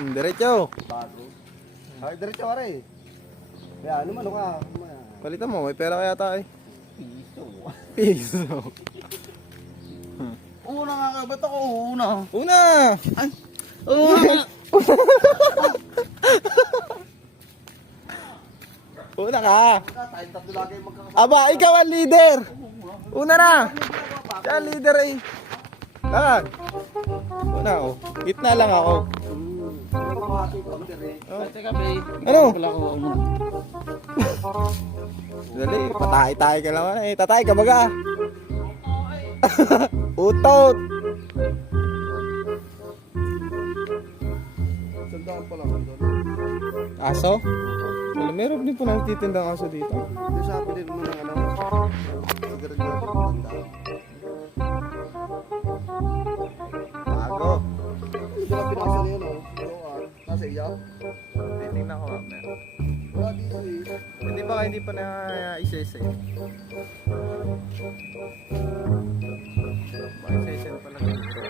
Diretso. Bago. Ay, diretso ka rin. Kaya ano man, ka. Palitan mo, may pera kaya tayo. Piso. Piso. Una nga ka, ba't ako una? Una! Ay! Una! Una ka! Tayong tatlo lagi magkakasama. Aba, ikaw ang leader! Una na! Siya ang leader eh. Lahat. Una ako. Gitna lang ako. Teka, Bay. Ano? Wala ko ano. Dali, patay-tay ka naman eh. Tatay ka baga. Utot! Sandaan pa lang. Aso? Wala, meron din po nagtitindang aso dito. Yung sabi din mo ng ano. Sigaret na sandaan. Bago. Hindi lang pinasa niyo, no? Nasa iya? Titingnan ko mamaya. Wala dito eh. Hindi pa na isa-isa eh. Baka isa-isa pa lang dito.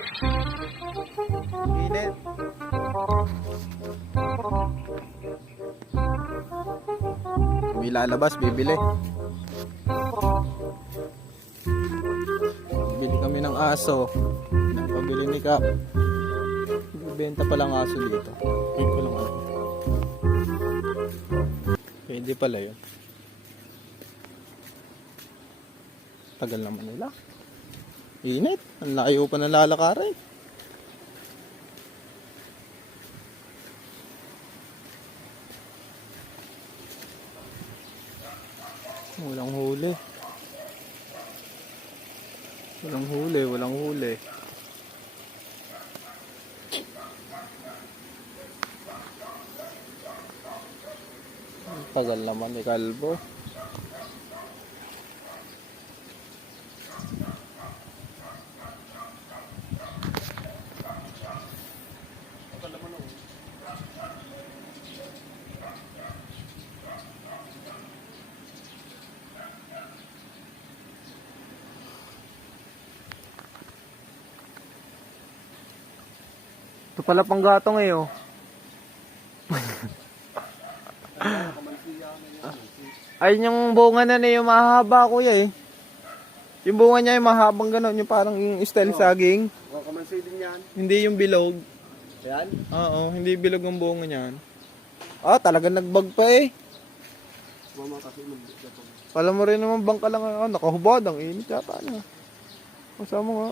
Init. May lalabas, bibili. Bibili kami ng aso. Pabili ni Kap. Bibenta pa lang aso dito. Wait ko lang alam. Pwede pala yun. Tagal naman nila. Init. Ang layo pa ng lalakarin. Walang huli. Walang huli, walang huli. Tagal naman ni Kalbo. Ito pala pang gatong eh oh. Ayun yung bunga na yung mahaba kuya eh. Yung bunga niya yung mahabang gano'n, yung parang yung style saging. Kamansi din yan. Hindi yung bilog. Ayan. Oo, hindi bilog ang bunga niyan. Ah, talagang nagbag pa eh. Mama kasi mag-japon. Kala mo rin naman bangka lang ako, nakahubad, ang init yata niya. Kasama nga.